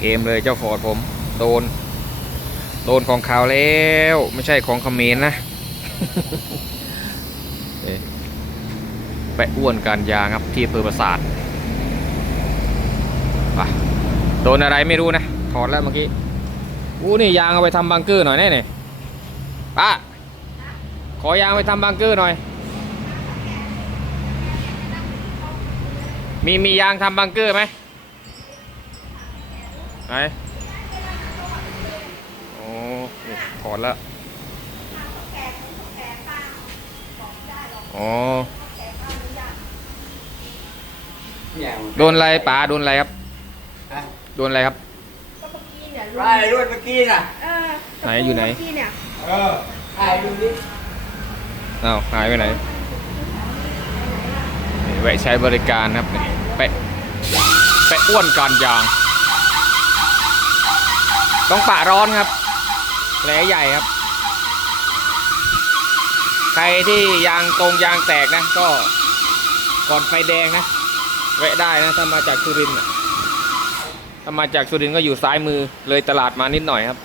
เกมเลยเจ้าฟอร์ดผม โดน โดนของขาวแล้ว ไม่ใช่ของเขมรนะเอ๊ะแปะอ้วนการยางครับที่อำเภอประสาทไปโดนอะไรไม่รู้นะ ถอดแล้วเมื่อกี้อู้นี่ยางเอาไปทำบังเกอร์หน่อยแน่เนี่ยป้าขอยางไปทำบังเกอร์หน่อย มีมียางทำบังเกอร์ไหม ไหนโอ้นี่ถอดแล้วอ๋อเนี่ยโดนอะไรป๋าโดนอะไรครับฮะโดนอะไรครับก็เมื่อกี้เนี่ยไอ้รถเมื่อกี้น่ะเออไหนอยู่ไหน เมื่อกี้เนี่ยเออไอ้ดูดิอ้าวหายไปไหนนี่แวะใช้บริการครับนี่แปะแปะอ้วนการยาง ต้องปะร้อนครับแผลใหญ่ครับ ใครที่ยางตรงยางแตกนะ ก็ก่อนไฟแดงนะแวะได้นะถ้ามาจากสุรินทร์ถ้ามาจากสุรินทร์ก็อยู่ซ้ายมือเลยตลาดมานิดหน่อยครับ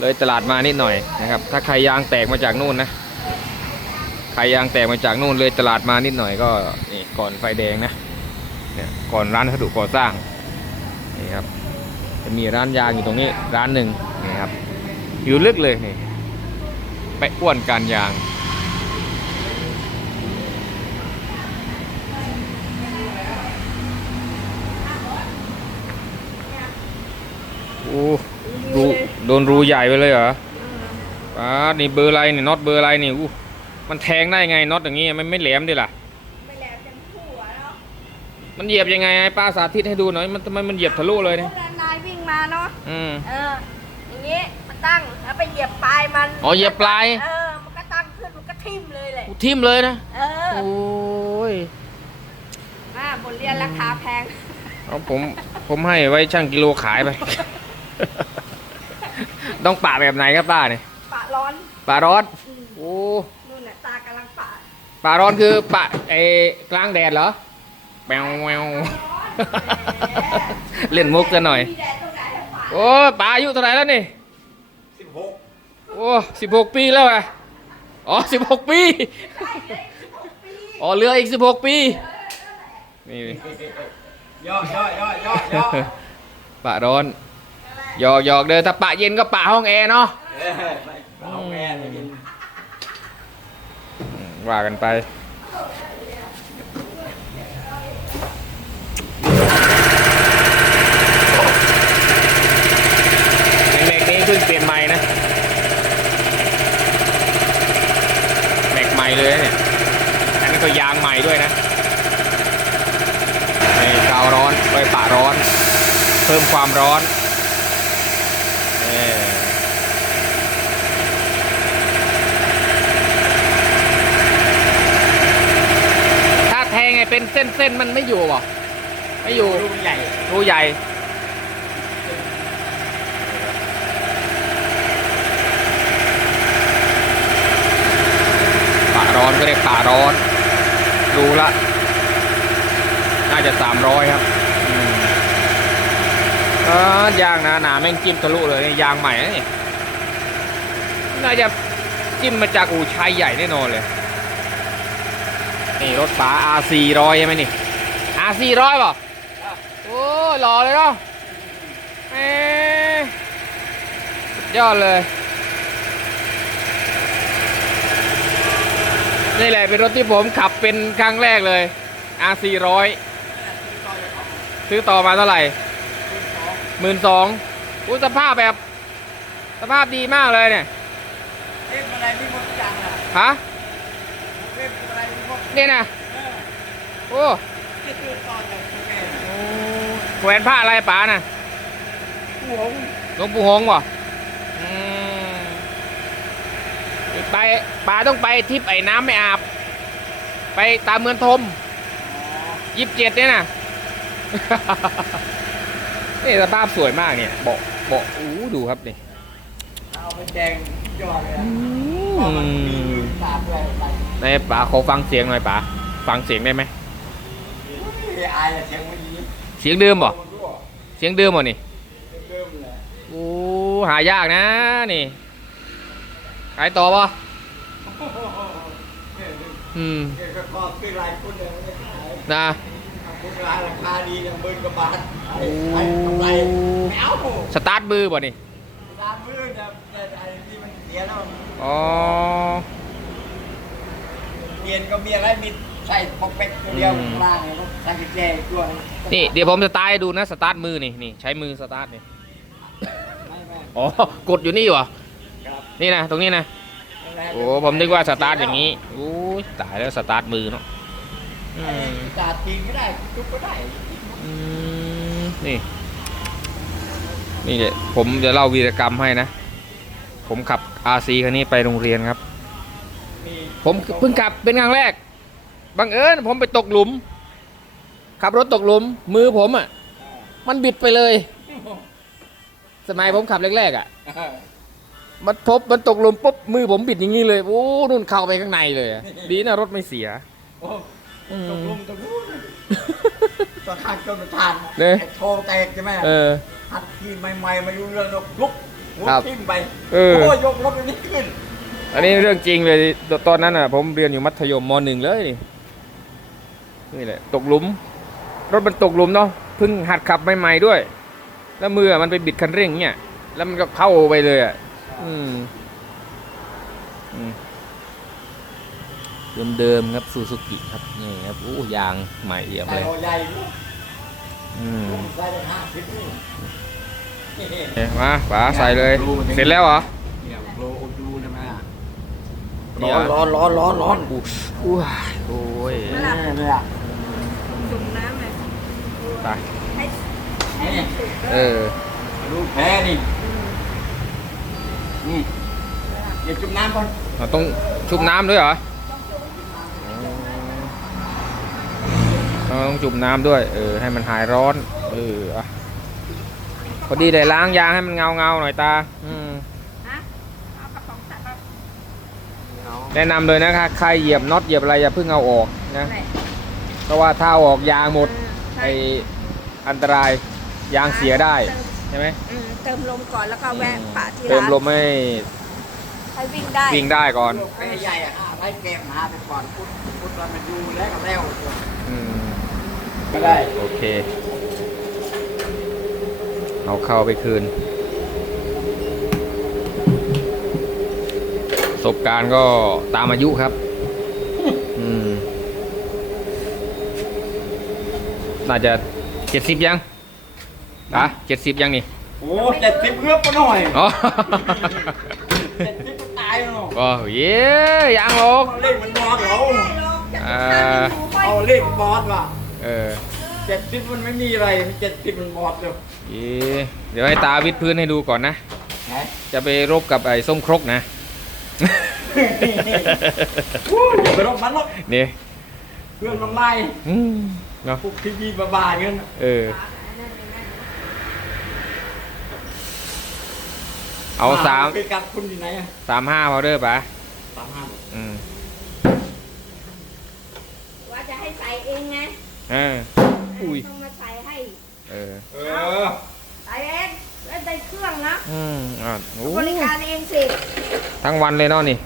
เลยตลาดมานิดหน่อยนะครับ ถ้าใครยางแตกมาจากนู่นนะใครยางแตกมาจากนู่นเลยตลาดมานิดหน่อยก็นี่ก่อนไฟแดงนะเนี่ยก่อนร้านวัสดุก่อสร้าง นี่ครับ จะมีร้านยางอยู่ตรงนี้ร้านหนึ่งนี่ครับ อยู่ลึกเลยนี่ไปอ้วนการยาง โอ้รูโดนรูใหญ่ไปเลยเหรอป้านี่เบอร์อะไรนี่น็อตเบอร์อะไรนี่อู้มันแทงได้ไงน็อตอย่างงี้มันไม่แหลมดิล่ะ ไม่แหลมจังหัวเนาะ มันเหยียบยังไงไอ้ป้าสาธิตให้ดูหน่อย มันทำไมมันเหยียบทะลุเลยเนี่ยพวกนายวิ่งมาเนาะ อืม เออ อย่างงี้มาตั้งแล้วไปเหยียบปลายมันอ๋อเหยียบปลาย เออ มันก็ตั้งขึ้น มันก็ทิ่มเลยแหละทิ่มเลยนะ เออ โอ้ยอ่าบทเรียนราคาแพง เอาผม ผมให้ไว้ช่างกิโลขายไป ต้องป่าแบบไหนครับป้าเนี่ยปะร้อนป่าร้อน อืมโอ้ นู่นน่ะตากำลังปะป่าร้อนคือป่าไอ้กลางแดดเหรอ แมวแมวเล่นมุกกันหน่อยมีแดดตรงไหนอะปะโอ้ยป่าอายุเท่าไหร่แล้วนี่สิบหกโอ้สิบหกปีแล้วอะอ๋อสิบหกปี อ๋อเหลืออีกสิบหกปี นี่ย่อย่อย่อย่อย่อปะร้อนหยอกหยอกเดินถ้าปะเย็นก็ปะห้องแอร์เนาะเออไปเอาแม่เลยกินว่ากันไป แม็กนี้ เพิ่งเปลี่ยนใหม่นะแม็กใหม่เลยนะเนี่ยอันนี้ก็ยางใหม่ด้วยนะนี่กาวร้อนไฟปะร้อน เพิ่มความร้อนนี่ถ้าแทงไงเป็นเส้นเส้นๆมันไม่อยู่บ่ไม่อยู่ลูกใหญ่รูใหญ่ ป่าร้อน ก็เรียกป่าร้อนรูละ น่าจะสามร้อยครับอืมเออยางนะหนาแม่งจิ้มทะลุเลยยางใหม่นี่น่าจะจิ้มมาจากอู่ชัยใหญ่แน่นอนเลย นี่รถป๋า R 4 0 0 ใช่ไหมนี่ R 4 0 0 ป่ะโอ้หล่อเลยเนาะแหมสุดยอดเลย นี่แหละเป็นรถที่ผมขับเป็นครั้งแรกเลย R 4 0 0ซื้อต่อมาเท่าไหร่หมื่นสองอุ้ยสภาพแบบ สภาพดีมากเลยเนี่ยเล่นอะไรไม่หมดจังอะฮะเล่นอะไรไม่หมดนี่นะเออโอ้ที่คือต่อจากแม่แหวนผ้าอะไรป๋าน่ะหัวหลวงปู่หงส์บ่อืมไป ป๋าต้องไปทริปไอ้น้ำไม่อาบ ไปตามเมืองทมยี่สิบเจ็ดเนี่ยนะ นี่สภาพสวยมากเนี่ยเบาะเบาะอู้ดูครับนี่เอาไปแดงยอดเลยอะอืมตาบเลยไปในป๋าขอฟังเสียงหน่อยป๋าฟังเสียงได้ไหมเยอายอะเสียงมันนี้เสียงเดิมบ่มันรั่วเสียงเดิมบ่นี่เดิมๆแหละโอ้หายากนะนี่ขายต่อป่ะเนี่ย อืมเนี่ยก็ก็คือหลายคนเลยไม่ได้ขายนะ คุณร้านราคาดีอย่างหมื่นกว่าบาทไอ้โอ้ไอ้กำไรไม่เอาสตาร์ทมือบ่นี่ ตามมือจะจะไอ้ที่มันเสียแล้วอ๋อ เปลี่ยนก็มีอะไรมีใส่ปอกเป็กตัวเดียวอืมข้างล่างเนี่ยต้องใส่กุญแจอีกตัวหนึงนี่เดี๋ยวผมสตาร์ทให้ดูนะสตาร์ทมือนี่นี่ใช้มือสตาร์ทนี่ ไม่ไม่อ๋อ กดอยู่นี่วะครับนี่นะ ตรงนี้นะนั่นแหละ โอ้ผมนึกว่าสตาร์ทอย่างนี้โอ้ยตายแล้วสตาร์ทมือเนาะอืไอ้มจาดทิ้งไม่ได้ทุบก็ได้อืมนี่ นี่เดี๋ยวผมจะเล่าวีรกรรมให้นะ ผมขับ RC คันนี้ไปโรงเรียนครับมีผมเพิ่งขับเป็นครั้งแรกบังเอิญผมไปตกหลุม ขับรถตกหลุม มือผมอะ มันบิดไปเลย สมัยผมขับแรกๆอะอ่า มันพบมันตกหลุมปุ๊บมือผมบิดอย่างนี้เลยโอ้นุ่นเข้าไปข้างในเลยอะดีนะรถไม่เสีย โอ้อืม ตกลงตกลุมตอนทางจนทานเนี่ยไอ้โทรแตกใช่ไหมเออ หัดที่ใหม่ๆไม่รู้เรื่องหรอกลุกหัวครับทิ่มไปเออ โอ้ยกรถอันนี้ขึ้นอันนี้เรื่องจริงเลยตตอนนั้นอะ ผมเรียนอยู่มัธยมมหนึ่งเลยนี่นี่แหละตกหลุม รถมันตกหลุมเนาะเพิ่งหัดขับใหม่ๆด้วย แล้วมืออะมันไปบิดคันเร่งเนี่ยแล้วมันก็เข้าไปเลยอะ อืมอืมเดิมๆครับซูซูกิครับนี่ครับโอ้ยางใหม่เอี่ยมใส่เลยหัวใหญ่ลูกอืมใส่ได้ห้าสิบนี่เอ๊ะมาป๋าใส่เลย เสร็จแล้วเหรอเนี่ยโลอุดูใช่ไหมอะเนี่ร้ยอนร้อนร้อนร้อนร้อนอู้อู้โอ้ยเนี่ยเลยอะจุ่มน้ำเลยไปให้ให้มันสุกเออดูแพ้นี่ นี่เดี๋ยวจุ่มน้ำก่อนเราต้องชุบน้ำด้วยเหรอเราต้องจุ่มน้ำด้วย เออ ให้มันหายร้อน เอออะพอดีได้ล้างยางให้มันเงาเงาๆหน่อยตา อืม นะเอากระป๋องสับมาแนะนำเลยนะคะใครเหยียบน็อตเหยียบอะไรอย่าเพิ่งเอาออกนะไหนเพราะว่าถ้าเอาออกยางหมด ใช่ไออันตรายยางเสียได้ ใช่ไหมอืมเติมลมก่อนแล้วก็แวะปะที่เติมร้านลมให้ให้วิ่งได้วิ่งได้ก่อนลูกแพ้ใหญ่อะให้แกมหาไปก่อนพุทธพุทธมันอยู่แล้วก็แล้วอืมก็ได้โอเค เอาเข้าไปคืน ประสบการณ์ก็ตามอายุครับ อืม น่าจะเจ็ดสิบยัง อะเจ็ดสิบยังนี่โอ้เจ็ดสิบเงือบไปหน่อยอ๋อเจ็ดสิบก็ตายแล้วเนาะก็เย้ยังลงเอาเลขมันบอสเหรออ่าเอาเลขบอสว่ะเออเจ็ดสิบมันไม่มีอะไรเจ็ดสิบมันบอสเลยเย้เดี๋ยวให้ตาวิดพื้นให้ดูก่อนนะ ไหนจะไปรบกับไอ้ส้มครกนะอู้อย่าไปรบมันหรอกนี่เพื่อนน้ำลายอืมเนาะพวกพี่ๆบ้าๆเงี้ยเออ เอาสามไปกัดคุณอยู่ไหนอะสามห้าพอเด้อปะสามห้าอืมว่าจะให้ใส่เองไงเอออุ้ยต้องมาใส่ให้ เออเออใส่เองแล้วได้เครื่องนะอืมอะโอ้บริการเองสิทั้งวันเลยเนาะนี่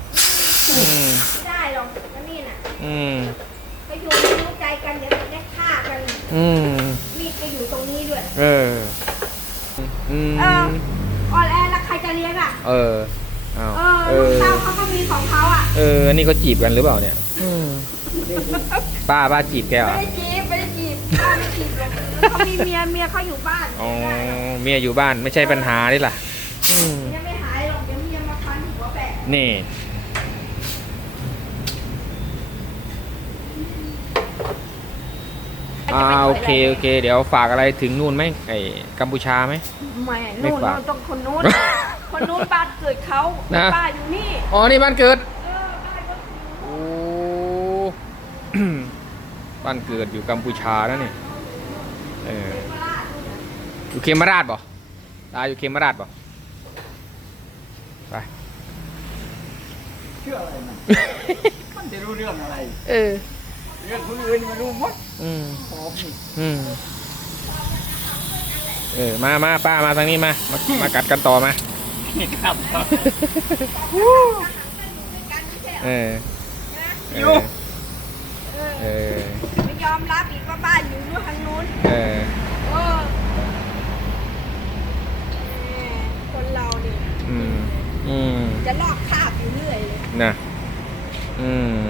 อืมไม่ได้หรอกก็นี่น่ะอืมก็อยู่ในรู้ใจกันเดี๋ยวจะได้ฆ่ากันอืมมีดก็อยู่ตรงนี้ด้วย เอออืม เออ อ่อนแอแล้วใครจะเลี้ยงอะ เออเอา เออ เอ ลูก อ เต้าเขาก็มีของ เขาอะเอออันนี้เขาจีบกันหรือเปล่าเนี่ยป้าป้าจีบแกเหรไม่อได้จีบไม่ได้จีบป้าไม่จีบหรอกเขามีเมียเมียเขาอยู่บ้านอ๋อไม่ได้หรอกเมียอยู่บ้านไม่ใช่ปัญหานี่ล่ะ อืมยังไม่หายหรอกเดี๋ยวเมียมาพันหัวแปะนี่อ่าโอเคโอเค เดี๋ยวฝากอะไรถึงนู่นไหมไอ้กัมพูชาไหม ไม่ไม่นู่นฝากนู่นต้องคนนู้น คนนู้นบ้านเกิดเขานะ ป้าอยู่นี่ อ๋อ นี่บ้านเกิด เออบ้านก็อยู่ โอ้ บ้านเกิดอยู่กัมพูชานะนี่เออโคราชนู่นน่ะอยู่เคมราชบ่ตายอยู่เคมราชบ่ไปเชื่ออะไรมันมันจะรู้เรื่องอะไร เออ เรื่องคนอื่นมันรู้หมดอืมผมนี่อืมเออมามาป้ามาทางนี้มามา มากัดกันต่อมาครับ เออเออยู่อ เออเออ ไม่ยอมรับอีกว่าบ้านอยู่นู่นทางนู้นเออ เออแหมคนเราเนี่ยอืม อืม จะลอกคราบอยู่เรื่อยเลยนะ อืม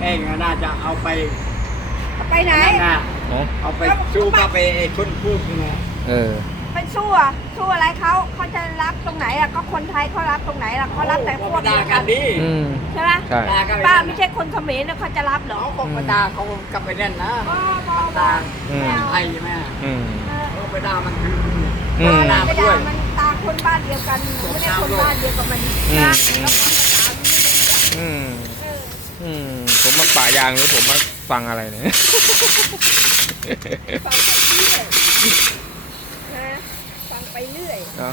เองน่าจะเอาไปเอาไปไหน นั่นน่ะนะ เอาไปสู้กับไอ้คนพูดนี่นะเออ ไปสู้อะสู้อะไรเขาเขาจะรับตรงไหนอะก็คนไทยเขารับตรงไหนล่ะเขารับแต่พวกด่าเดียวกักันนดีอืม ใช่ไหมใช่ ด่ากันป้าไม่ใช่คนเขมรนะเขาจะรับเหรอเขาก็ไปด่าเขากลับไปเล่นนะบ้าบ้าด่าอืมไทยใช่ไหมอืมเขาไปด่ามันคือ อืม ด่าไม่มาด้ได้วยมันตาคนบ้านเดียวกันหนูไม่ได้คนบ้านเดียวกับมันอืม นะแล้วคนภาษามันไม่รู้เรื่องอืมเอออืมผมมาป่ายางหรือผมมาฟังอะไรเนี่ยฟังไป เอยนะ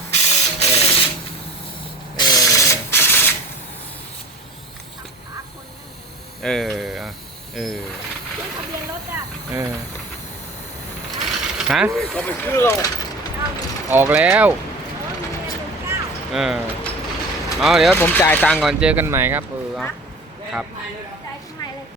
ฟังไปเรื่อเนาะเออเออเออเออทะเบียนรถอะเออฮะเขาไปซื้อเราเก้าหนึ่งออกแล้วเออเออเอาเดี๋ยวผมจ่ายตังค์ก่อนเจอกันใหม่ครับเออเอครับ